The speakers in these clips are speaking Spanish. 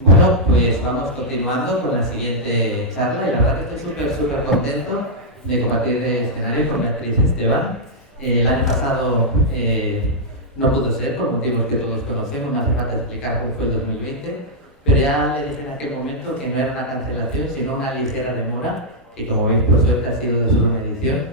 Bueno, pues vamos continuando con la siguiente charla y la verdad que estoy súper contento de compartir el escenario con Beatriz Esteban. El año pasado no pudo ser por motivos que todos conocemos, no hace falta explicar cómo fue el 2020, pero ya le dije en aquel momento que no era una cancelación sino una ligera demora, y como veis por suerte ha sido de solo una edición.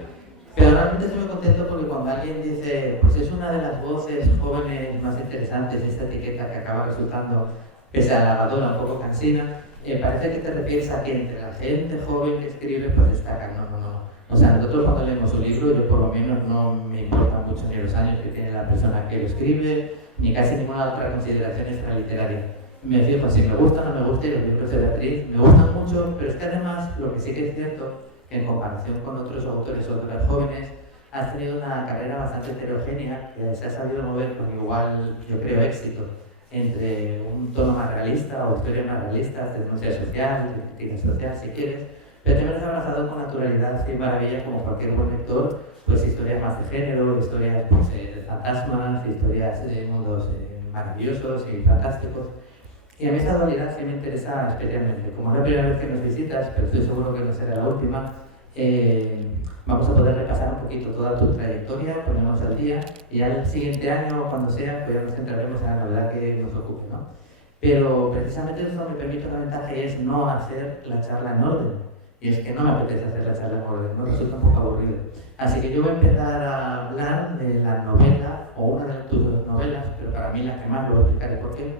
Pero realmente estoy muy contento porque cuando alguien dice, pues es una de las voces jóvenes más interesantes, esta etiqueta que acaba resultando, pese a la lavadora un poco cansina, parece que te refieres a que entre la gente joven que escribe pues destacan. No. O sea, nosotros cuando leemos un libro, yo por lo menos no me importa mucho ni los años que tiene la persona que lo escribe, ni casi ninguna otra consideración extraliteraria. Me fijo si me gusta o no me gusta, y los libros de Beatriz me gustan mucho, pero es que además lo que sí que es cierto, en comparación con otros autores o autoras jóvenes, has tenido una carrera bastante heterogénea que se ha sabido mover con igual, yo creo, éxito entre un tono más realista o historias más realistas, de denuncia social, de crítica social, si quieres, pero también has abrazado con naturalidad y maravilla, como cualquier buen lector, pues historias más de género, historias pues, de fantasmas, historias de mundos maravillosos y fantásticos. Y a mí esa dualidad sí me interesa especialmente. Como es la primera vez que nos visitas, pero estoy seguro que no será la última, vamos a poder repasar un poquito toda tu trayectoria, ponernos al día, y ya el siguiente año, cuando sea, pues ya nos centraremos en la novedad que nos ocupe, ¿no? Pero precisamente eso me permite una ventaja, y es no hacer la charla en orden. Y es que no me apetece hacer la charla en orden, ¿no? Resulta un poco aburrido. Así que yo voy a empezar a hablar de la novela, o una de tus novelas, pero para mí la que más, luego explicaré por qué,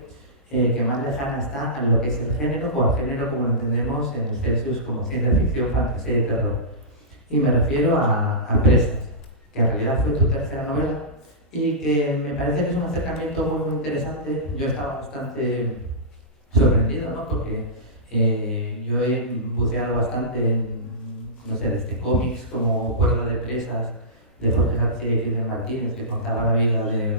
que más lejana está a lo que es el género, o al género como lo entendemos en el Celsius como ciencia ficción, fantasía y terror. Y me refiero a Presas, que en realidad fue tu tercera novela y que me parece que es un acercamiento muy interesante. Yo estaba bastante sorprendido, ¿no? Porque yo he buceado bastante en, no sé, desde cómics como Cuerda de Presas, de Jorge García y Fidel Martínez, que contaba la vida de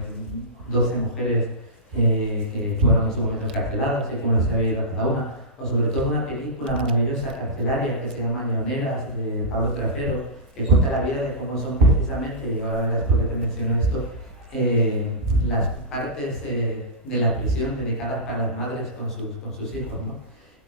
12 mujeres que fueron en su momento encarceladas y cómo se había ido a cada una, o sobre todo una película maravillosa carcelaria que se llama Leoneras, de Pablo Trapero, que cuenta la vida de cómo son precisamente, y ahora verás por qué te menciono esto, las partes de la prisión dedicadas a las madres con sus hijos, ¿no?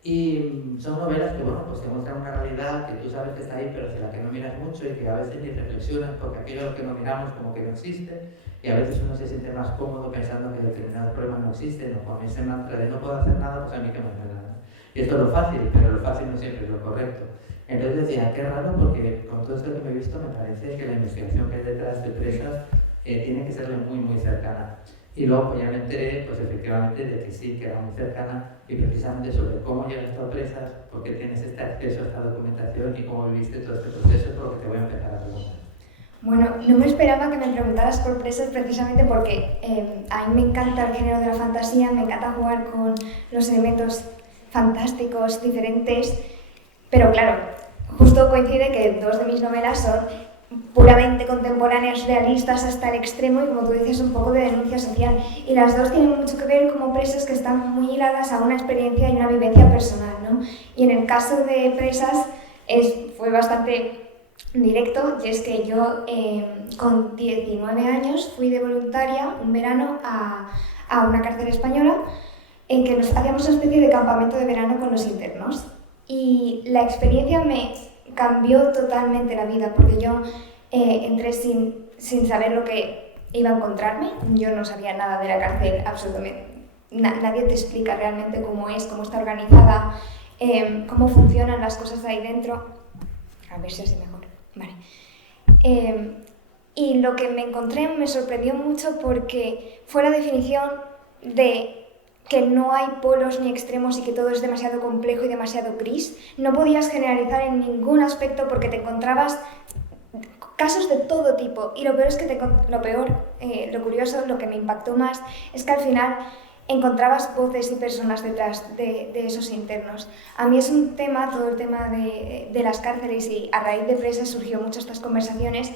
Y son novelas que, bueno, pues te muestran una realidad que tú sabes que está ahí, pero hacia la que no miras mucho y que a veces ni reflexionas, porque aquello que no miramos como que no existe, y a veces uno se siente más cómodo pensando que determinados problemas no existen, o con ese mantra de no puedo hacer nada, pues a mí que más me da, ¿no? Y esto es lo fácil, pero lo fácil no siempre es lo correcto. Entonces decía, qué raro, porque con todo esto que me he visto me parece que la investigación que hay detrás de Presas tiene que serle muy cercana. Y luego pues ya me enteré, pues efectivamente, de que sí, que era muy cercana, y precisamente sobre cómo llegas a Presas, por qué tienes este acceso a esta documentación y cómo viviste todo este proceso, por lo que te voy a empezar a preguntar. Bueno, no me esperaba que me preguntaras por Presas precisamente porque a mí me encanta el género de la fantasía, me encanta jugar con los elementos fantásticos, diferentes, pero claro, justo coincide que dos de mis novelas son puramente contemporáneas, realistas hasta el extremo, y como tú dices, un poco de denuncia social, y las dos tienen mucho que ver como Presas, que están muy hiladas a una experiencia y una vivencia personal, ¿no? Y en el caso de Presas fue bastante directo, y es que yo con 19 años fui de voluntaria un verano a una cárcel española en que nos hacíamos una especie de campamento de verano con los internos, y la experiencia me cambió totalmente la vida, porque yo entré sin saber lo que iba a encontrarme. Yo no sabía nada de la cárcel, absolutamente. Nadie te explica realmente cómo es, cómo está organizada, cómo funcionan las cosas ahí dentro. A ver si así mejor. Vale. Y lo que me encontré me sorprendió mucho, porque fue la definición de que no hay polos ni extremos y que todo es demasiado complejo y demasiado gris. No podías generalizar en ningún aspecto, porque te encontrabas casos de todo tipo, y lo peor es que lo curioso, lo que me impactó más, es que al final encontrabas voces y personas detrás de esos internos. A mí es un tema, todo el tema de las cárceles, y a raíz de Presas surgió mucho estas conversaciones,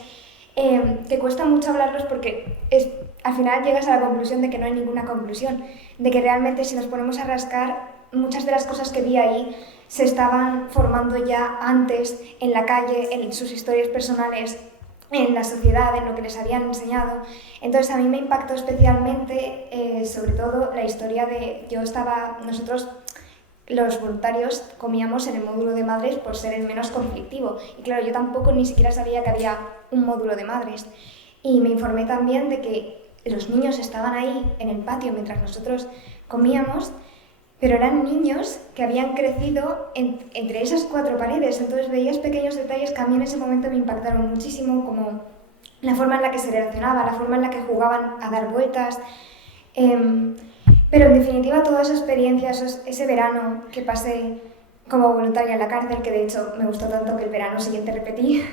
que cuesta mucho hablarlos, porque al final llegas a la conclusión de que no hay ninguna conclusión, de que realmente si nos ponemos a rascar, muchas de las cosas que vi ahí se estaban formando ya antes en la calle, en sus historias personales, en la sociedad, en lo que les habían enseñado. Entonces a mí me impactó especialmente, sobre todo, la historia de... Nosotros los voluntarios comíamos en el módulo de madres por ser el menos conflictivo. Y claro, yo tampoco ni siquiera sabía que había un módulo de madres. Y me informé también de que los niños estaban ahí en el patio mientras nosotros comíamos, pero eran niños que habían crecido entre esas 4 paredes. Entonces veías pequeños detalles que a mí en ese momento me impactaron muchísimo, como la forma en la que se relacionaba, la forma en la que jugaban a dar vueltas. Pero en definitiva toda esa experiencia, ese verano que pasé como voluntaria en la cárcel, que de hecho me gustó tanto que el verano siguiente repetí,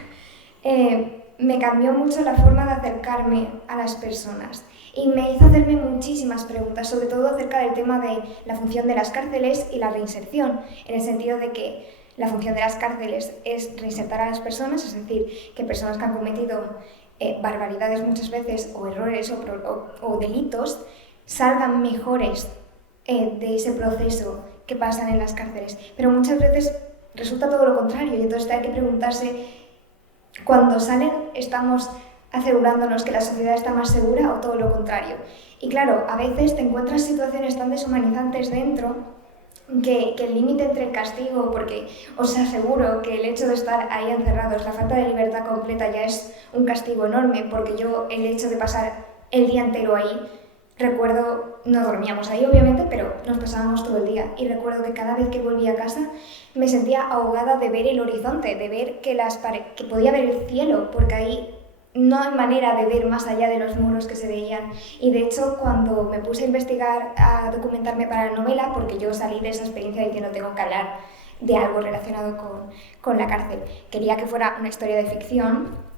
me cambió mucho la forma de acercarme a las personas y me hizo hacerme muchísimas preguntas, sobre todo acerca del tema de la función de las cárceles y la reinserción, en el sentido de que la función de las cárceles es reinsertar a las personas, es decir, que personas que han cometido barbaridades muchas veces o errores o delitos salgan mejores de ese proceso que pasan en las cárceles. Pero muchas veces resulta todo lo contrario y entonces hay que preguntarse, cuando salen, ¿estamos asegurándonos que la sociedad está más segura o todo lo contrario? Y claro, a veces te encuentras situaciones tan deshumanizantes dentro que el límite entre el castigo, porque os aseguro que el hecho de estar ahí encerrados, la falta de libertad completa ya es un castigo enorme, porque yo el hecho de pasar el día entero ahí, recuerdo, no dormíamos ahí obviamente, pero nos pasábamos todo el día y recuerdo que cada vez que volvía a casa me sentía ahogada de ver el horizonte, de ver que podía ver el cielo, porque ahí no hay manera de ver más allá de los muros que se veían. Y de hecho, cuando me puse a investigar, a documentarme para la novela, porque yo salí de esa experiencia diciendo tengo que hablar de algo relacionado con la cárcel, quería que fuera una historia de ficción,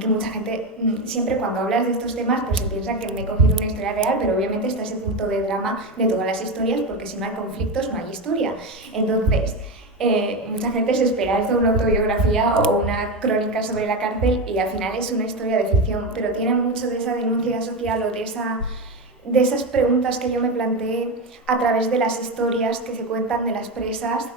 que mucha gente, siempre cuando hablas de estos temas, pues se piensa que me he cogido una historia real, pero obviamente está ese punto de drama de todas las historias, porque si no hay conflictos no hay historia. Entonces, mucha gente se espera esto, una autobiografía o una crónica sobre la cárcel, y al final es una historia de ficción, pero tiene mucho de esa denuncia social o de esas preguntas que yo me planteé a través de las historias que se cuentan de las presas,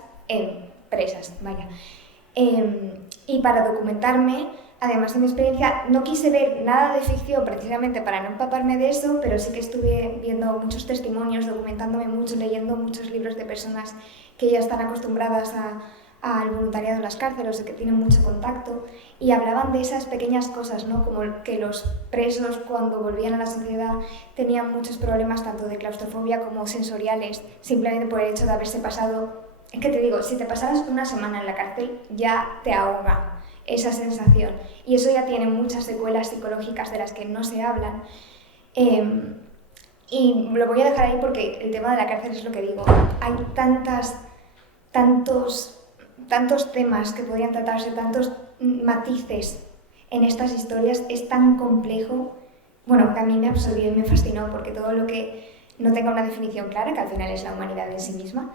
y para documentarme, además de mi experiencia, no quise ver nada de ficción precisamente para no empaparme de eso, pero sí que estuve viendo muchos testimonios, documentándome mucho, leyendo muchos libros de personas que ya están acostumbradas al voluntariado en las cárceles o que tienen mucho contacto, y hablaban de esas pequeñas cosas, ¿no? Como que los presos cuando volvían a la sociedad tenían muchos problemas tanto de claustrofobia como sensoriales, simplemente por el hecho de haberse pasado. Es que te digo, si te pasaras una semana en la cárcel ya te ahoga esa sensación, y eso ya tiene muchas secuelas psicológicas de las que no se hablan, y lo voy a dejar ahí porque el tema de la cárcel es lo que digo, hay tantos temas que podrían tratarse, tantos matices en estas historias, es tan complejo, bueno, que a mí me absorbió y me fascinó, porque todo lo que no tenga una definición clara, que al final es la humanidad en sí misma,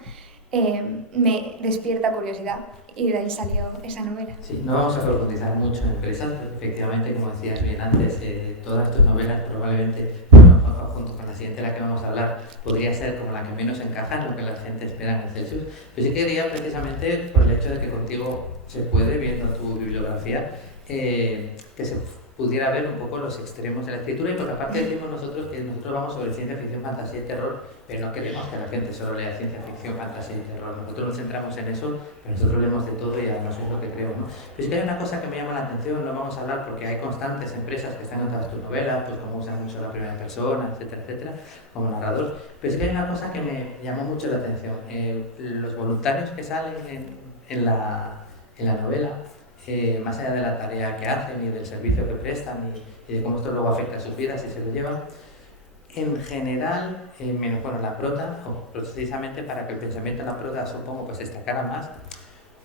me despierta curiosidad, y de ahí salió esa novela. Sí, no vamos a profundizar mucho en empresas, porque efectivamente, como decías bien antes, todas tus novelas probablemente, bueno, junto con la siguiente de la que vamos a hablar, podría ser como la que menos encaja en lo que la gente espera en el Celsius. Pero sí quería, precisamente por el hecho de que contigo se puede, viendo tu bibliografía, que se pudiera ver un poco los extremos de la escritura, y porque aparte decimos nosotros que nosotros vamos sobre ciencia ficción, fantasía y terror, pero no queremos que la gente solo lea ciencia ficción, fantasía y terror. Nosotros nos centramos en eso, pero nosotros leemos de todo y además es lo que creo, ¿no? Pero es que hay una cosa que me llama la atención, no vamos a hablar porque hay constantes empresas que están en todas tus novelas, pues como usan mucho la primera persona, etcétera, etcétera, como narrador. Pero es que hay una cosa que me llamó mucho la atención. Los voluntarios que salen en la novela, más allá de la tarea que hacen y del servicio que prestan y de cómo esto luego afecta a sus vidas y se lo llevan, en general, menos bueno, la prota, o precisamente para que el pensamiento de la prota, supongo, pues destacara más,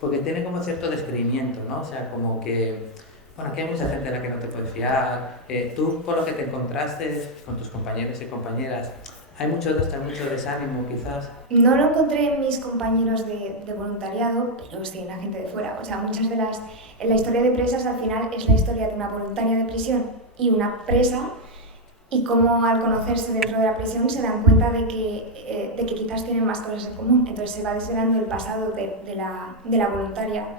porque tiene como cierto descreimiento, ¿no? O sea, como que, bueno, aquí hay mucha gente de la que no te puedes fiar, tú por lo que te encontraste con tus compañeros y compañeras, hay mucho de esto, hay mucho desánimo quizás. No lo encontré en mis compañeros de voluntariado, pero sí en la gente de fuera. O sea, muchas de la historia de presas al final es la historia de una voluntaria de prisión y una presa, y cómo al conocerse dentro de la prisión se dan cuenta de que quizás tienen más cosas en común. Entonces se va desvelando el pasado de la voluntaria,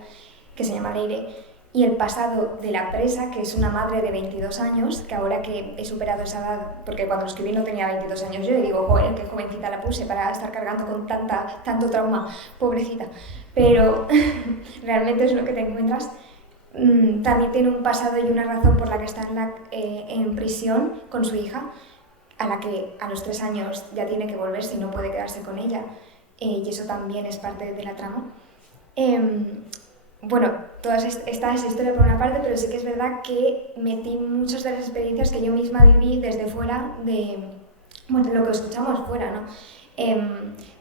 que se llama Leire, y el pasado de la presa, que es una madre de 22 años, que ahora que he superado esa edad, porque cuando lo escribí no tenía 22 años yo, y digo, joder, qué jovencita la puse para estar cargando con tanto trauma, pobrecita. Pero realmente es lo que te encuentras. También tiene un pasado y una razón por la que está en prisión con su hija, a la que a los 3 años ya tiene que volverse y no puede quedarse con ella, y eso también es parte de la trama. Bueno, esta es historia por una parte, pero sí que es verdad que metí muchas de las experiencias que yo misma viví desde fuera de lo que escuchamos fuera, ¿no?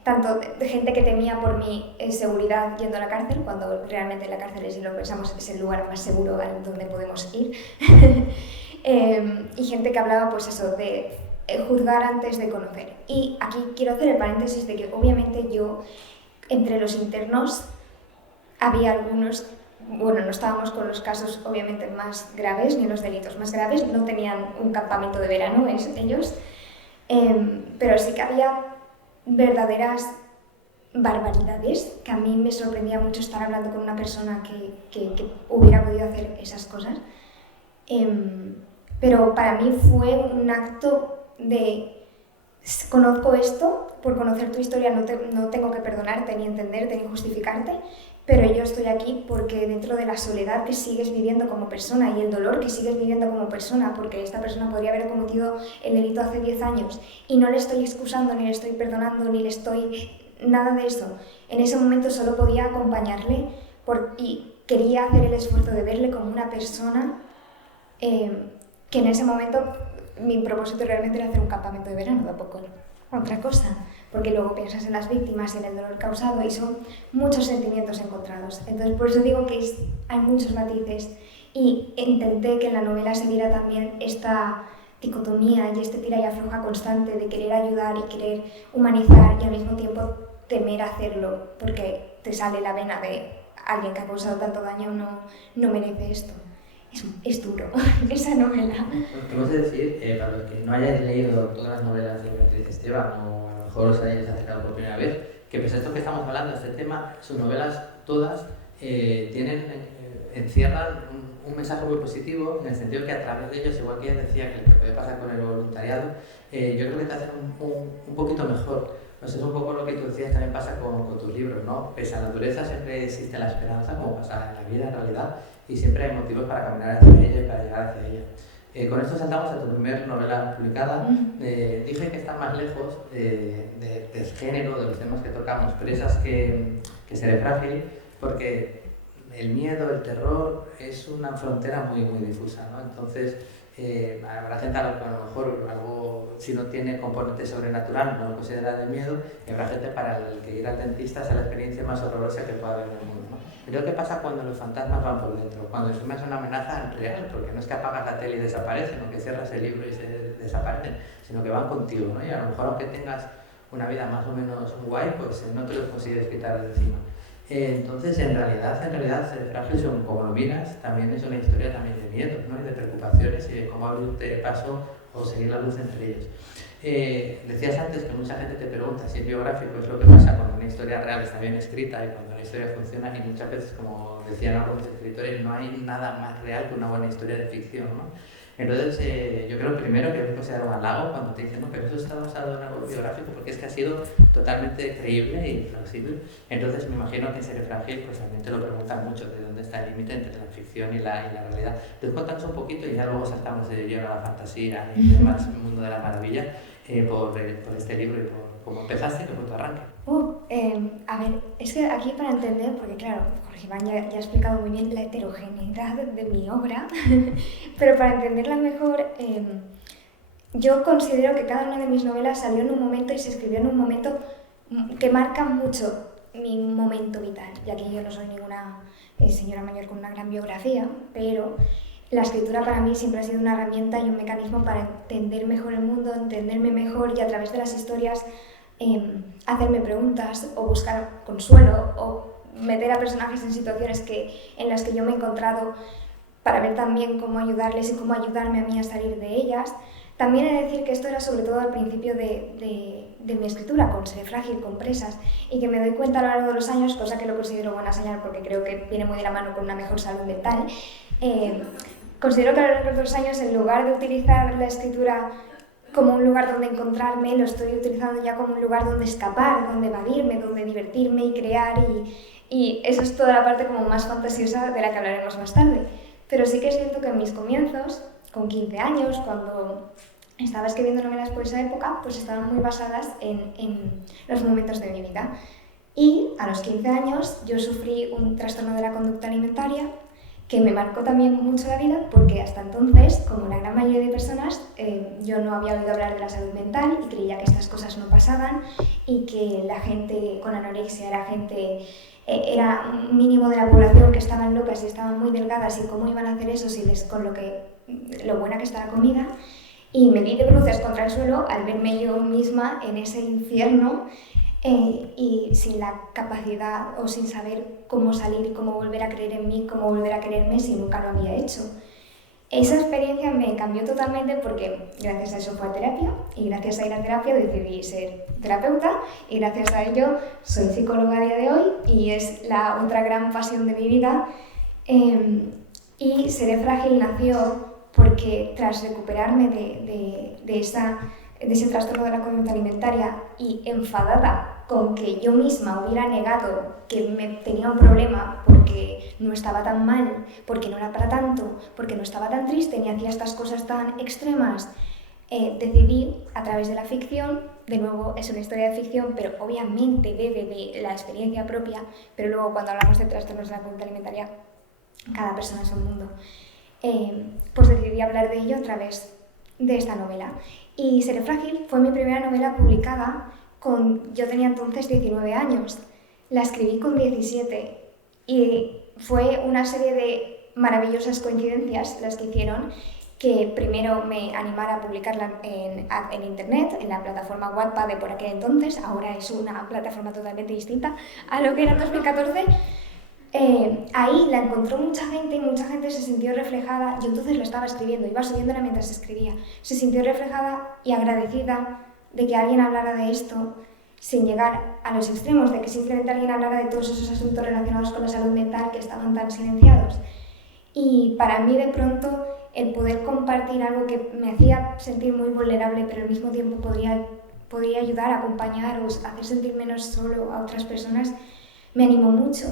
Tanto de gente que temía por mi seguridad yendo a la cárcel, cuando realmente la cárcel, si lo pensamos, es el lugar más seguro donde podemos ir. Y gente que hablaba, pues eso, de juzgar antes de conocer. Y aquí quiero hacer el paréntesis de que obviamente yo, entre los internos, había algunos, bueno, no estábamos con los casos obviamente más graves, ni los delitos más graves, no tenían un campamento de verano ellos, pero sí que había verdaderas barbaridades, que a mí me sorprendía mucho estar hablando con una persona que hubiera podido hacer esas cosas. Pero para mí fue un acto de conozco esto, por conocer tu historia no tengo que perdonarte, ni entenderte, ni justificarte, pero yo estoy aquí porque dentro de la soledad que sigues viviendo como persona y el dolor que sigues viviendo como persona, porque esta persona podría haber cometido el delito hace 10 años y no le estoy excusando, ni le estoy perdonando, ni le estoy... nada de eso. En ese momento solo podía acompañarle y quería hacer el esfuerzo de verle como una persona que en ese momento mi propósito realmente era hacer un campamento de verano, tampoco otra cosa, porque luego piensas en las víctimas y en el dolor causado y son muchos sentimientos encontrados. Entonces por eso digo que hay muchos matices y intenté que en la novela se viera también esta dicotomía y este tira y afloja constante de querer ayudar y querer humanizar y al mismo tiempo temer hacerlo porque te sale la vena de alguien que ha causado tanto daño no merece esto. Es duro, esa novela. Hemos de decir, para los que no hayáis leído todas las novelas de Beatriz Esteban o a lo mejor os hayáis acercado por primera vez, que pese a esto que estamos hablando, este tema, sus novelas todas encierran un mensaje muy positivo, en el sentido que a través de ellos, igual que ella decía que lo que puede pasar con el voluntariado, yo creo que te hace un poquito mejor. No sé, es un poco lo que tú decías, también pasa con tus libros, ¿no? Pese a la dureza siempre existe la esperanza, como pasa en la vida en realidad, y siempre hay motivos para caminar hacia ella y para llegar hacia ella. Con esto saltamos a tu primera novela publicada. Dije que está más lejos del género, de los temas que tocamos, presas que Seré Frágil, porque el miedo, el terror, es una frontera muy, muy difusa, ¿no? Entonces, habrá gente a lo mejor algo, si no tiene componente sobrenatural, no lo considera de miedo, y habrá gente para el que ir al dentista sea la experiencia más horrorosa que pueda haber en el mundo, ¿no? Pero ¿qué pasa cuando los fantasmas van por dentro? Cuando encima es una amenaza real, porque no es que apagas la tele y desaparecen, o que cierras el libro y se desaparecen, sino que van contigo, ¿no? Y a lo mejor aunque tengas una vida más o menos guay, pues no te los consigues quitar de encima. Entonces, en realidad, Seré Frágil, como lo miras, también es una historia también de miedos, ¿no? Y de preocupaciones y de cómo abrirte paso o seguir la luz entre ellos. Decías antes que mucha gente te pregunta si es biográfico, es lo que pasa cuando una historia real está bien escrita y cuando una historia funciona, y muchas veces, como decían algunos escritores, no hay nada más real que una buena historia de ficción, ¿no? Entonces, yo creo primero que es considerar un halago cuando te dicen, no, pero eso está basado en algo biográfico, porque es que ha sido totalmente creíble y plausible. Entonces, me imagino que en Seré Frágil, pues también te lo preguntan mucho, de dónde está el límite entre la ficción y la realidad. Entonces, contanos un poquito y ya luego saltamos de lleno a la fantasía y demás, el mundo de la maravilla, por este libro y por cómo empezaste y cómo tu arranque. A ver, es que aquí para entender, porque claro, Jorge Iván ya ha explicado muy bien la heterogeneidad de mi obra, pero para entenderla mejor, yo considero que cada una de mis novelas salió en un momento y se escribió en un momento que marca mucho mi momento vital, ya que yo no soy ninguna señora mayor con una gran biografía, pero la escritura para mí siempre ha sido una herramienta y un mecanismo para entender mejor el mundo, entenderme mejor y a través de las historias hacerme preguntas o buscar consuelo o meter a personajes en situaciones en las que yo me he encontrado para ver también cómo ayudarles y cómo ayudarme a mí a salir de ellas. También he de decir que esto era sobre todo al principio de de mi escritura, con Seré frágil, con Presas, y que me doy cuenta a lo largo de los años, cosa que lo considero buena señal porque creo que viene muy de la mano con una mejor salud mental, considero que a lo largo de los años, en lugar de utilizar la escritura como un lugar donde encontrarme, lo estoy utilizando ya como un lugar donde escapar, donde evadirme, donde divertirme y crear, y eso es toda la parte como más fantasiosa de la que hablaremos más tarde. Pero sí que es cierto que en mis comienzos, con 15 años, cuando estaba escribiendo novelas por esa época, pues estaban muy basadas en los momentos de mi vida. Y a los 15 años yo sufrí un trastorno de la conducta alimentaria que me marcó también mucho la vida porque hasta entonces, como la gran mayoría de personas, yo no había oído hablar de la salud mental y creía que estas cosas no pasaban y que la gente con anorexia era un mínimo de la población que estaban locas y estaban muy delgadas y cómo iban a hacer eso si con lo buena que está la comida. Y me di de bruces contra el suelo al verme yo misma en ese infierno y sin la capacidad o sin saber cómo salir y cómo volver a creer en mí, cómo volver a quererme si nunca lo había hecho. Esa experiencia me cambió totalmente porque gracias a eso fue a terapia y gracias a ir a terapia decidí ser terapeuta y gracias a ello soy psicóloga a día de hoy y es la otra gran pasión de mi vida. Y Seré frágil nació porque tras recuperarme de ese trastorno de la conducta alimentaria y enfadada con que yo misma hubiera negado que tenía un problema porque no estaba tan mal, porque no era para tanto, porque no estaba tan triste ni hacía estas cosas tan extremas, decidí a través de la ficción, de nuevo es una historia de ficción, pero obviamente bebe de la experiencia propia, pero luego cuando hablamos de trastornos de la conducta alimentaria, cada persona es un mundo, pues decidí hablar de ello a través de esta novela. Y Seré frágil fue mi primera novela publicada yo tenía entonces 19 años, la escribí con 17 y fue una serie de maravillosas coincidencias las que hicieron que primero me animara a publicarla en internet, en la plataforma Wattpad de por aquel entonces, ahora es una plataforma totalmente distinta a lo que era en 2014. Ahí la encontró mucha gente y mucha gente se sintió reflejada. Yo entonces lo estaba escribiendo, iba subiéndola mientras escribía. Se sintió reflejada y agradecida de que alguien hablara de esto sin llegar a los extremos, de que simplemente alguien hablara de todos esos asuntos relacionados con la salud mental que estaban tan silenciados. Y para mí de pronto el poder compartir algo que me hacía sentir muy vulnerable, pero al mismo tiempo podría ayudar, acompañar o hacer sentir menos solo a otras personas, me animó mucho.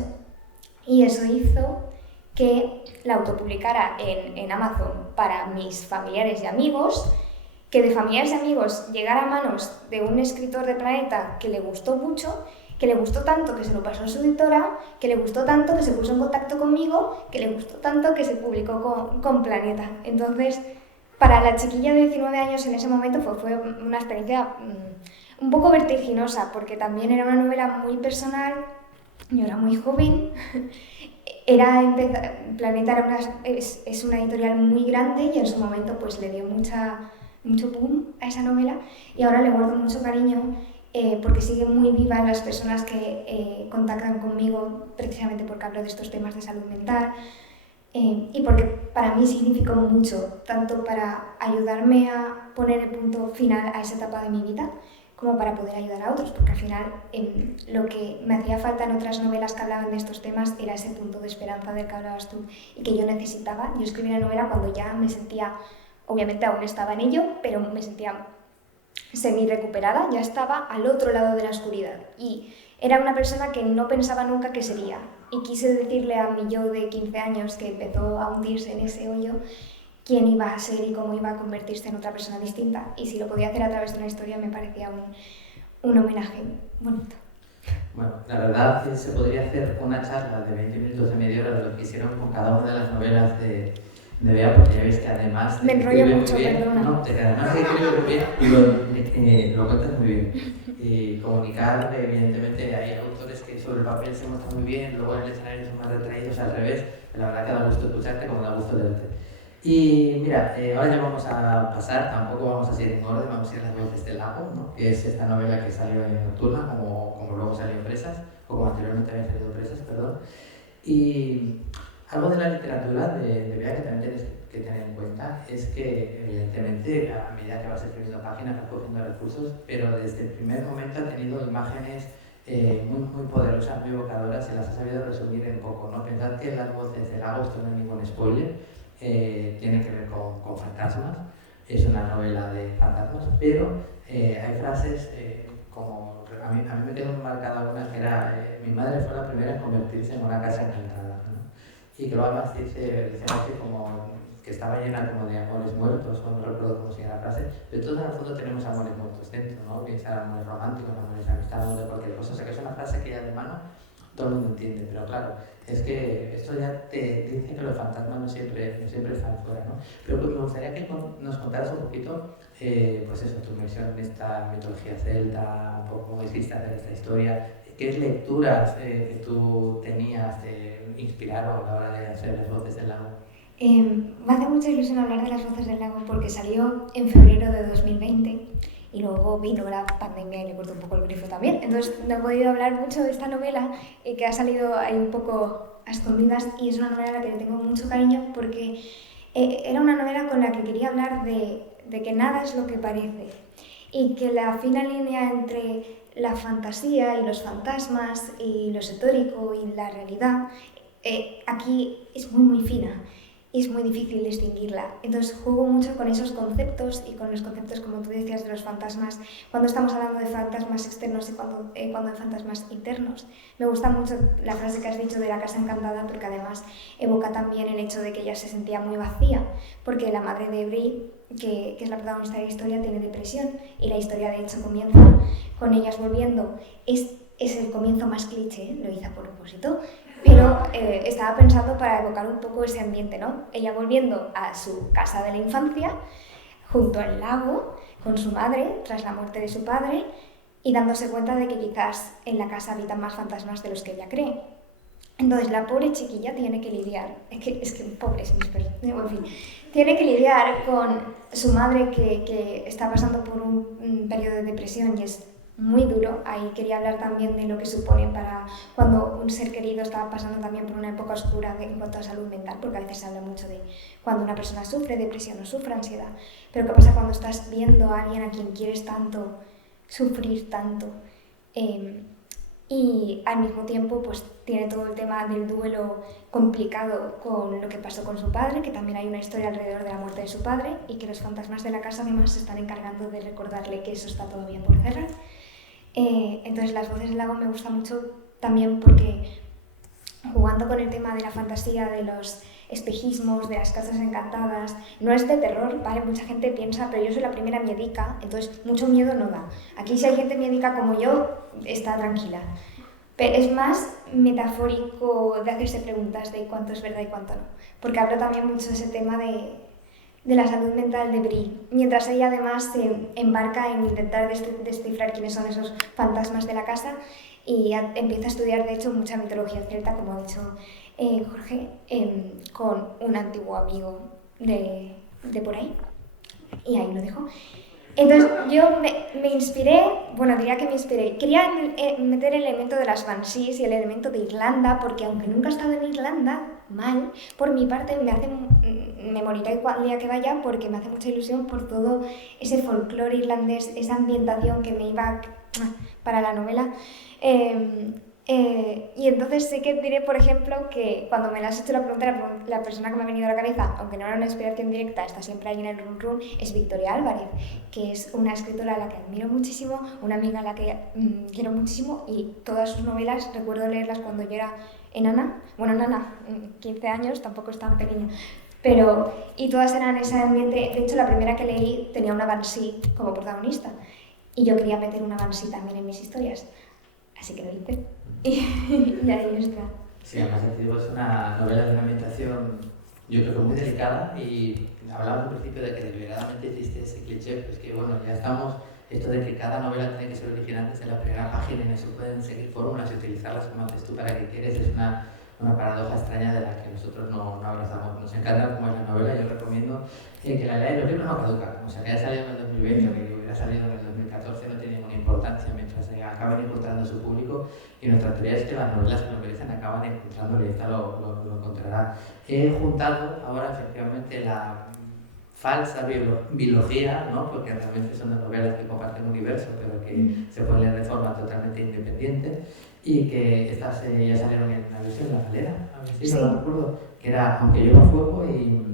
Y eso hizo que la autopublicara en Amazon para mis familiares y amigos, que de familiares y amigos llegara a manos de un escritor de Planeta que le gustó mucho, que le gustó tanto que se lo pasó a su editora, que le gustó tanto que se puso en contacto conmigo, que le gustó tanto que se publicó con Planeta. Entonces, para la chiquilla de 19 años en ese momento fue una experiencia un poco vertiginosa, porque también era una novela muy personal, yo era muy joven, Planeta es una editorial muy grande y en su momento pues le dio mucho boom a esa novela y ahora le guardo mucho cariño porque sigue muy viva en las personas que contactan conmigo precisamente porque hablo de estos temas de salud mental y porque para mí significó mucho, tanto para ayudarme a poner el punto final a esa etapa de mi vida como para poder ayudar a otros, porque al final lo que me hacía falta en otras novelas que hablaban de estos temas era ese punto de esperanza del que hablabas tú y que yo necesitaba. Yo escribí la novela cuando ya me sentía, obviamente aún estaba en ello, pero me sentía semi-recuperada, ya estaba al otro lado de la oscuridad y era una persona que no pensaba nunca que sería y quise decirle a mi yo de 15 años que empezó a hundirse en ese hoyo quién iba a ser y cómo iba a convertirse en otra persona distinta y si lo podía hacer a través de una historia me parecía un homenaje bonito. Bueno, la verdad es que se podría hacer una charla de 20 minutos, de media hora de lo que hicieron con cada una de las novelas de Bea, porque ya veis que además me enrollo mucho, bien, perdona. No, que además de escribe muy bien, lo cuentas muy bien. Y comunicar, evidentemente, hay autores que sobre el papel se muestran muy bien, luego en el escenario son más retraídos, al revés. La verdad que da gusto escucharte como da gusto leerte. Y mira, ahora ya vamos a pasar, tampoco vamos a seguir en orden, vamos a ir a Las voces del lago, ¿no? Que es esta novela que salió en Nocturna, como luego salió en Presas, o como anteriormente había salido Presas, perdón. Y Algo de la literatura de Bea que también tienes que tener en cuenta es que, evidentemente, a medida que vas escribiendo páginas, vas cogiendo recursos, pero desde el primer momento ha tenido imágenes muy poderosas, muy evocadoras, y las ha sabido resumir en poco, ¿no? Pensad que Las voces del lago, esto no es ningún spoiler, tiene que ver con fantasmas, es una novela de fantasmas, pero hay frases como, a mí me quedó marcada una que era, mi madre fue la primera en convertirse en una casa encantada, ¿no? Y que luego además dice algo así como que estaba llena como de amores muertos, o no recuerdo cómo se llama la frase, pero todos en el fondo tenemos amores muertos dentro, ¿no? Bien sean amores románticos, amores de amistad, amores de cualquier cosa, o sea que es una frase que ya de mano todo el mundo entiende, pero claro, es que esto ya te dice que los fantasmas no siempre están fuera, ¿no? Pero pues me gustaría que nos contaras un poquito, pues eso, tu inmersión en esta mitología celta, un poco cómo hiciste hacer esta historia, qué lecturas que tú tenías te inspiraron a la hora de hacer Las voces del lago. Me hace mucha ilusión hablar de Las voces del lago porque salió en febrero de 2020 y luego vino la pandemia y le cortó un poco el grifo también. Entonces no he podido hablar mucho de esta novela que ha salido ahí un poco a escondidas, y es una novela a la que le tengo mucho cariño porque era una novela con la que quería hablar de que nada es lo que parece y que la fina línea entre la fantasía y los fantasmas y lo esotérico y la realidad aquí es muy fina. Y es muy difícil distinguirla. Entonces juego mucho con esos conceptos y con los conceptos, como tú decías, de los fantasmas, cuando estamos hablando de fantasmas externos y cuando de fantasmas internos. Me gusta mucho la frase que has dicho de la casa encantada, porque además evoca también el hecho de que ella se sentía muy vacía, porque la madre de Bri, que es la protagonista de la historia, tiene depresión, y la historia de hecho comienza con ellas volviendo. Es el comienzo más cliché, lo hice a propósito, pero estaba pensando para evocar un poco ese ambiente, ¿no? Ella volviendo a su casa de la infancia, junto al lago, con su madre, tras la muerte de su padre, y dándose cuenta de que quizás en la casa habitan más fantasmas de los que ella cree. Entonces la pobre chiquilla tiene que lidiar, es que pobre es en fin, tiene que lidiar con su madre que está pasando por un periodo de depresión y es muy duro. Ahí quería hablar también de lo que supone para cuando un ser querido está pasando también por una época oscura en cuanto a salud mental, porque a veces se habla mucho de cuando una persona sufre depresión o sufre ansiedad, pero ¿qué pasa cuando estás viendo a alguien a quien quieres tanto sufrir tanto? Y al mismo tiempo pues tiene todo el tema del duelo complicado con lo que pasó con su padre, que también hay una historia alrededor de la muerte de su padre, y que los fantasmas de la casa además se están encargando de recordarle que eso está todavía por cerrar. Entonces Las voces del lago me gusta mucho también porque, jugando con el tema de la fantasía, de los espejismos, de las casas encantadas, no es de terror, ¿vale? Mucha gente piensa, pero yo soy la primera miedica, entonces mucho miedo no da. Aquí si hay gente miedica como yo, está tranquila. Pero es más metafórico de hacerse preguntas de cuánto es verdad y cuánto no, porque hablo también mucho de ese tema de la salud mental de Bri, mientras ella además se embarca en intentar descifrar quiénes son esos fantasmas de la casa, y empieza a estudiar de hecho mucha mitología celta, como ha dicho Jorge, con un antiguo amigo de por ahí, y ahí lo dejo. Entonces yo me inspiré, bueno, diría que me inspiré, quería meter el elemento de las Banshees y el elemento de Irlanda, porque aunque nunca he estado en Irlanda, mal, por mi parte me moriré el día que vaya, porque me hace mucha ilusión por todo ese folclore irlandés, esa ambientación que me iba para la novela. Y entonces sé que diré, por ejemplo, que cuando me la has hecho la pregunta, la persona que me ha venido a la cabeza, aunque no era una inspiración directa, está siempre ahí en el run run, es Victoria Álvarez, que es una escritora a la que admiro muchísimo, una amiga a la que quiero muchísimo, y todas sus novelas recuerdo leerlas cuando yo era enana, 15 años, tampoco es tan pequeña, pero, y todas eran ese ambiente. De hecho, la primera que leí tenía una Banshee como protagonista, y yo quería meter una Banshee también en mis historias, así que lo hice. Y ahí está. Sí, además es una novela de una ambientación, yo creo que muy delicada, y hablamos al principio de que deliberadamente existe ese cliché, pues que bueno, ya estamos, esto de que cada novela tiene que ser original desde la primera página, y en eso pueden seguir fórmulas y utilizarlas como haces tú para que quieres, es una paradoja extraña de la que nosotros no abrazamos. Nos encanta como es la novela, yo recomiendo que la leáis. Los libros no caducan, o sea, que haya salido en el 2020 o que hubiera salido en el 2014 no tiene ninguna importancia mientras haya acaban encontrando su público, y nuestra teoría es que las novelas que lo merecen acaban encontrándolo, y esta lo encontrará. He juntado ahora efectivamente la falsa biología, ¿no? Porque realmente son novelas que comparten un universo, pero que se pueden leer de forma totalmente independiente, y que estas ya salieron en la versión de La Galera, a ver si Sí. no lo recuerdo, que era Aunque llueva fuego y...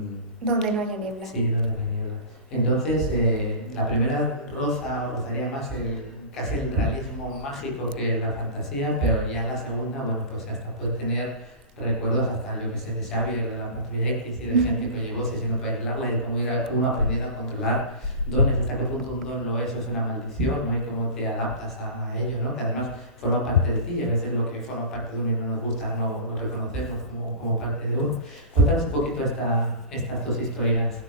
Donde no haya niebla. Sí, Donde no haya niebla. Entonces, la primera rozaría más casi el realismo mágico que la fantasía, pero ya la segunda, bueno, pues hasta puede tener recuerdos hasta, yo que sé, de Xavier, de la Patrulla X y de gente que oye voces y no puede aislarla, y cómo ir uno aprendiendo a controlar dones, hasta qué punto un don lo es o es una maldición, ¿no? Y cómo te adaptas a ello, ¿no? Que además forma parte de ti, y a veces lo que forma parte de uno y no nos gusta no reconocemos como parte de uno. Cuéntanos un poquito estas dos historias.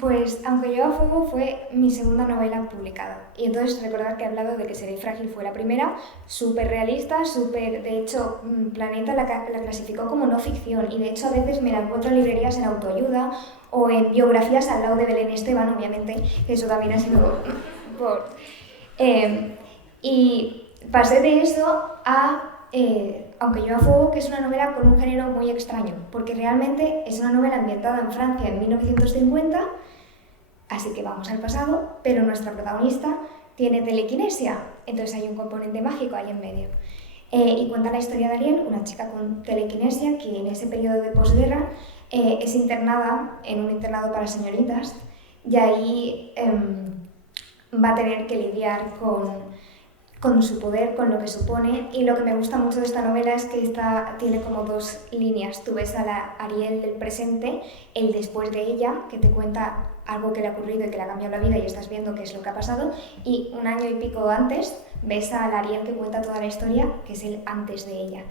Pues Aunque llueva fuego fue mi segunda novela publicada. Y entonces recordad que he hablado de que Seré frágil fue la primera, súper realista, de hecho Planeta la clasificó como no ficción, y de hecho a veces me la encuentro en librerías en autoayuda o en biografías al lado de Belén Esteban, obviamente, que eso también ha sido por... y pasé de eso a Aunque llueva fuego, que es una novela con un género muy extraño, porque realmente es una novela ambientada en Francia en 1950, así que vamos al pasado, pero nuestra protagonista tiene telequinesia, entonces hay un componente mágico ahí en medio. Y cuenta la historia de Ariel, una chica con telequinesia que en ese periodo de posguerra es internada en un internado para señoritas, y ahí va a tener que lidiar con su poder, con lo que supone. Y lo que me gusta mucho de esta novela es que tiene como dos líneas. Tú ves a la Ariel del presente, el después de ella, que te cuenta algo que le ha ocurrido y que le ha cambiado la vida y estás viendo qué es lo que ha pasado, y un año y pico antes ves a la Ariel que cuenta toda la historia, que es el antes de ella.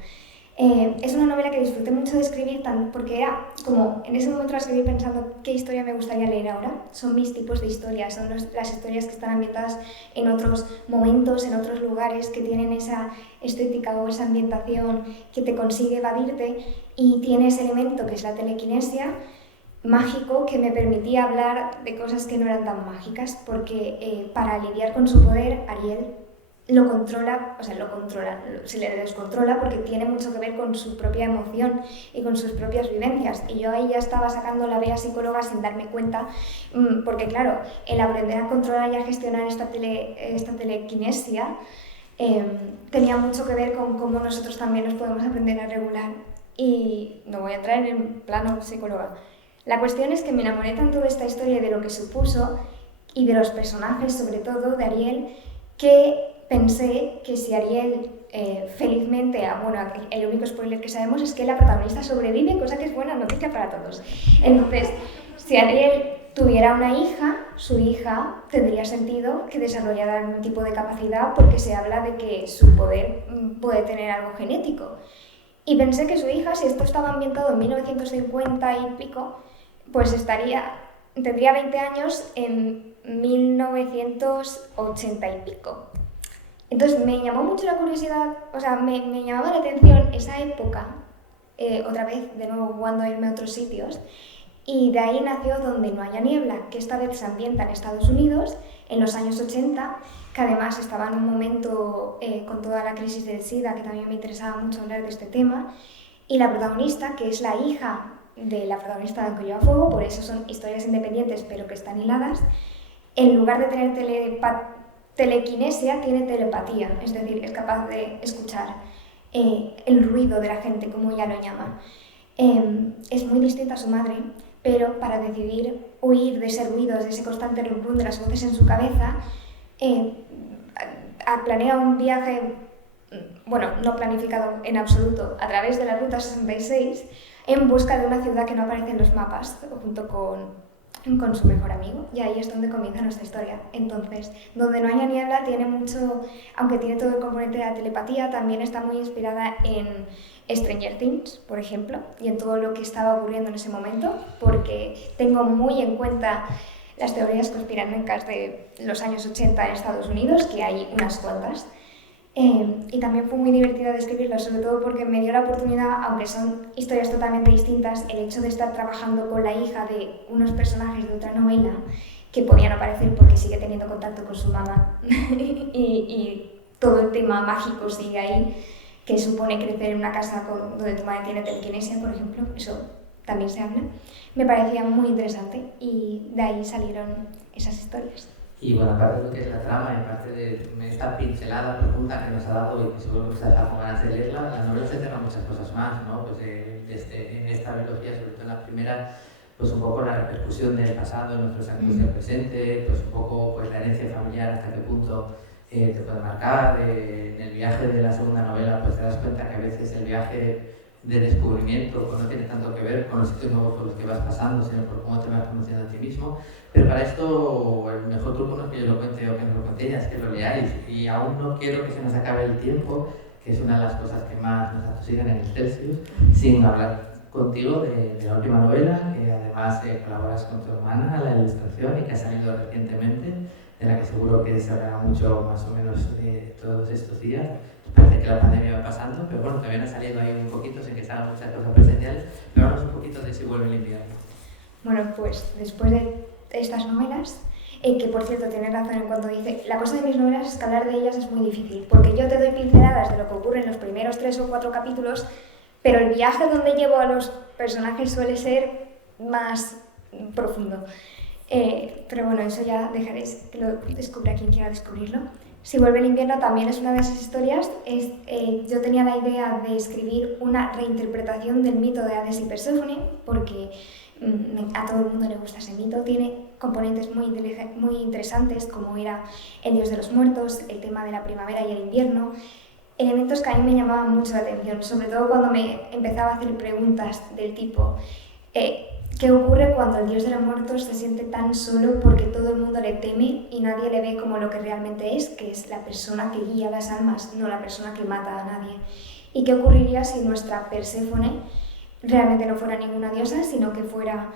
Es una novela que disfruté mucho de escribir porque era como, en ese momento la escribí pensando qué historia me gustaría leer ahora. Son mis tipos de historias, son las historias que están ambientadas en otros momentos, en otros lugares, que tienen esa estética o esa ambientación que te consigue evadirte, y tiene ese elemento que es la telequinesia mágico, que me permitía hablar de cosas que no eran tan mágicas, porque para lidiar con su poder, Ariel lo controla, se le descontrola, porque tiene mucho que ver con su propia emoción y con sus propias vivencias. Y yo ahí ya estaba sacando la vea psicóloga sin darme cuenta, porque claro, el aprender a controlar y a gestionar esta telequinesia tenía mucho que ver con cómo nosotros también nos podemos aprender a regular. Y no voy a entrar en plano psicóloga. La cuestión es que me enamoré tanto de esta historia y de lo que supuso, y de los personajes, sobre todo de Ariel, que pensé que si Ariel felizmente, el único spoiler que sabemos es que la protagonista sobrevive, cosa que es buena noticia para todos. Entonces, si Ariel tuviera una hija, su hija tendría sentido que desarrollara algún tipo de capacidad, porque se habla de que su poder puede tener algo genético. Y pensé que su hija, si esto estaba ambientado en 1950 y pico, pues tendría 20 años en 1980 y pico. Entonces me llamó mucho la curiosidad, me llamaba la atención esa época, otra vez, de nuevo, jugando a irme a otros sitios, y de ahí nació Donde no haya niebla, que esta vez se ambienta en Estados Unidos, en los años 80, que además estaba en un momento con toda la crisis del SIDA, que también me interesaba mucho hablar de este tema, y la protagonista, que es la hija de la protagonista de Aunque llueva fuego, por eso son historias independientes pero que están hiladas, en lugar de tener telequinesia, tiene telepatía, es decir, es capaz de escuchar el ruido de la gente, como ella lo llama. Es muy distinta a su madre, pero para decidir huir de ese ruido, de ese constante rum de las voces en su cabeza, planea un viaje, no planificado en absoluto, a través de la Ruta 66, en busca de una ciudad que no aparece en los mapas, junto con su mejor amigo, y ahí es donde comienza nuestra historia. Entonces, Donde no haya niebla tiene mucho, aunque tiene todo el componente de la telepatía, también está muy inspirada en Stranger Things, por ejemplo, y en todo lo que estaba ocurriendo en ese momento, porque tengo muy en cuenta las teorías conspiranoicas de los años 80 en Estados Unidos, que hay unas cuantas. Y también fue muy divertida de escribirlo, sobre todo porque me dio la oportunidad, aunque son historias totalmente distintas, el hecho de estar trabajando con la hija de unos personajes de otra novela que podían aparecer porque sigue teniendo contacto con su mamá y todo el tema mágico sigue ahí, que supone crecer en una casa donde tu madre tiene telequinesia, por ejemplo, eso también se habla, me parecía muy interesante y de ahí salieron esas historias. Y bueno, aparte de lo que es la trama, en parte de esta pincelada profunda que nos ha dado y que seguro que os ha dejado con ganas de leerla, la novela se cierra muchas cosas más, ¿no? Pues en esta biología, sobre todo en la primera, pues un poco la repercusión del pasado en nuestros años del presente, pues un poco pues la herencia familiar, hasta qué punto te puede marcar. En el viaje de la segunda novela, pues te das cuenta que a veces el viaje de descubrimiento pues no tiene tanto que ver con los sitios nuevos por los que vas pasando, sino por cómo te vas conociendo a ti mismo. Pero para esto el mejor truco no es que yo lo cuente o que no lo cuente ella, es que lo leáis. Y aún no quiero que se nos acabe el tiempo, que es una de las cosas que más nos atosigan en el Celsius, sin hablar contigo de la última novela, que además colaboras con tu hermana en la ilustración y que ha salido recientemente, de la que seguro que se hablará mucho más o menos de todos estos días. Parece que la pandemia va pasando, pero bueno, también ha salido ahí un poquito, sin que se hagan muchas cosas presenciales, pero hablamos un poquito de Si vuelve el invierno. Bueno, pues después de estas novelas, que por cierto tiene razón en cuanto dice, la cosa de mis novelas es que hablar de ellas es muy difícil, porque yo te doy pinceladas de lo que ocurre en los primeros 3 o 4 capítulos, pero el viaje donde llevo a los personajes suele ser más profundo. Pero bueno, eso ya dejaréis que lo descubra quien quiera descubrirlo. Si vuelve el invierno también es una de esas historias. Yo tenía la idea de escribir una reinterpretación del mito de Hades y Perséfone, porque a todo el mundo le gusta ese mito. Tiene componentes muy interesantes, como era el dios de los muertos, el tema de la primavera y el invierno, elementos que a mí me llamaban mucho la atención, sobre todo cuando me empezaba a hacer preguntas del tipo ¿qué ocurre cuando el dios de los muertos se siente tan solo porque todo el mundo le teme y nadie le ve como lo que realmente es, que es la persona que guía las almas, no la persona que mata a nadie? ¿Y qué ocurriría si nuestra Perséfone realmente no fuera ninguna diosa, sino que fuera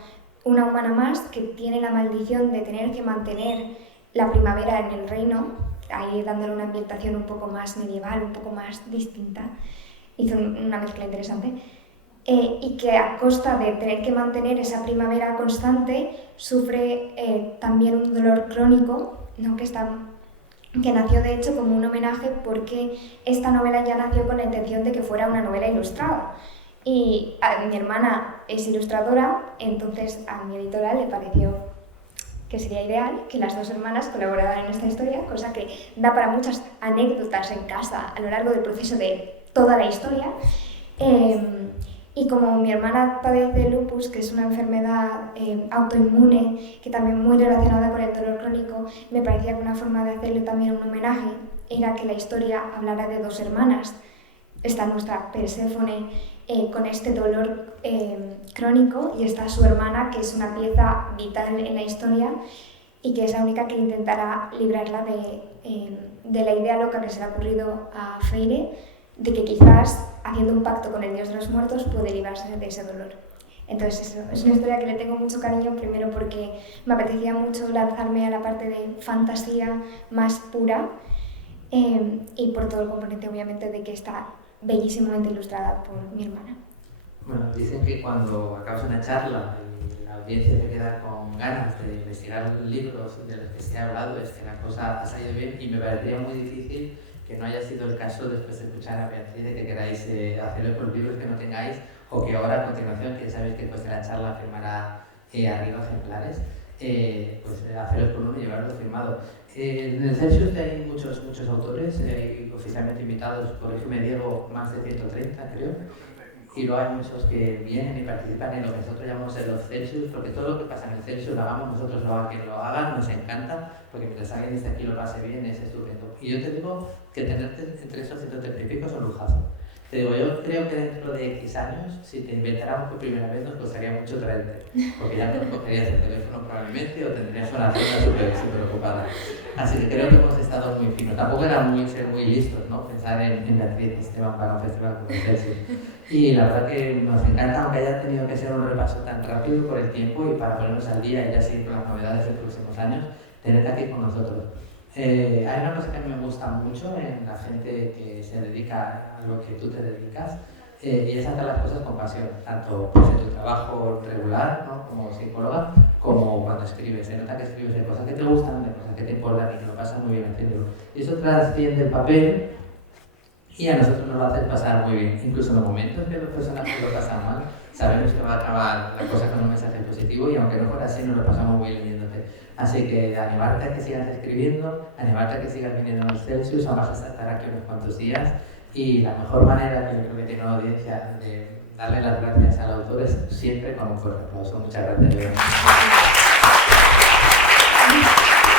una humana más que tiene la maldición de tener que mantener la primavera en el reino, ahí dándole una ambientación un poco más medieval, un poco más distinta? Hizo una mezcla interesante. Y que a costa de tener que mantener esa primavera constante sufre también un dolor crónico, ¿no? que nació de hecho como un homenaje, porque esta novela ya nació con la intención de que fuera una novela ilustrada. Y mi hermana es ilustradora, entonces a mi editorial le pareció que sería ideal que las dos hermanas colaboraran en esta historia, cosa que da para muchas anécdotas en casa a lo largo del proceso de toda la historia. Y como mi hermana padece lupus, que es una enfermedad autoinmune, que también muy relacionada con el dolor crónico, me parecía que una forma de hacerle también un homenaje era que la historia hablara de dos hermanas. Está nuestra Perséfone con este dolor crónico, y está su hermana, que es una pieza vital en la historia y que es la única que intentará librarla de la idea loca que se le ha ocurrido a Feire, de que quizás haciendo un pacto con el dios de los muertos puede librarse de ese dolor. Entonces eso, es una historia que le tengo mucho cariño, primero porque me apetecía mucho lanzarme a la parte de fantasía más pura, y por todo el componente obviamente de que está bellísimamente ilustrada por mi hermana. Bueno, dicen que cuando acabas una charla y la audiencia te queda con ganas de investigar libros de los que se ha hablado, es que la cosa ha salido bien, y me parecería muy difícil que no haya sido el caso después de escuchar a Beatriz, de que queráis hacerlo con libros que no tengáis, o que ahora a continuación, que ya sabéis que después de la charla firmará arriba ejemplares, pues hacerlo con uno y llevarlo firmado. En el Celsius hay muchos autores oficialmente invitados, por ejemplo Diego, más de 130 creo, y luego hay muchos que vienen y participan en lo que nosotros llamamos en los Celsius, porque todo lo que pasa en el Celsius lo hagamos nosotros, lo hagan quien lo haga, nos encanta, porque mientras alguien desde aquí lo pase bien es estupendo. Y yo te digo que tenerte entre esos 130 y pico es un lujazo. Te digo, yo creo que dentro de X años, si te inventáramos por primera vez, nos costaría mucho traerte, porque ya no cogerías el teléfono probablemente o tendrías una agenda súper ocupada. Así que creo que hemos estado muy finos. Tampoco era ser muy listos, ¿no? Pensar en Beatriz y Esteban para un festival como el Celsius. Y la verdad que nos encanta, aunque haya tenido que ser un repaso tan rápido por el tiempo y para ponernos al día y ya seguir con las novedades de los próximos años, tenerte aquí con nosotros. Hay una cosa que a mí me gusta mucho en la gente que se dedica a lo que tú te dedicas, y es hacer las cosas con pasión, tanto pues, en tu trabajo regular, ¿no? como psicóloga, como cuando escribes. Se nota que escribes de cosas que te gustan, de cosas que te importan y que lo pasas muy bien haciéndolo. Y eso trasciende el papel y a nosotros nos lo hace pasar muy bien. Incluso en los momentos que los personajes lo pasan mal, sabemos que va a acabar la cosa con un mensaje positivo y aunque no fuera así, nos lo pasamos muy bien leyéndote. Así que animarte a que sigas escribiendo, animarte a que sigas viniendo a los Celsius, vamos a estar aquí unos cuantos días y la mejor manera que yo creo que tiene la audiencia de darle las gracias al autor es siempre con un fuerte aplauso. Muchas gracias.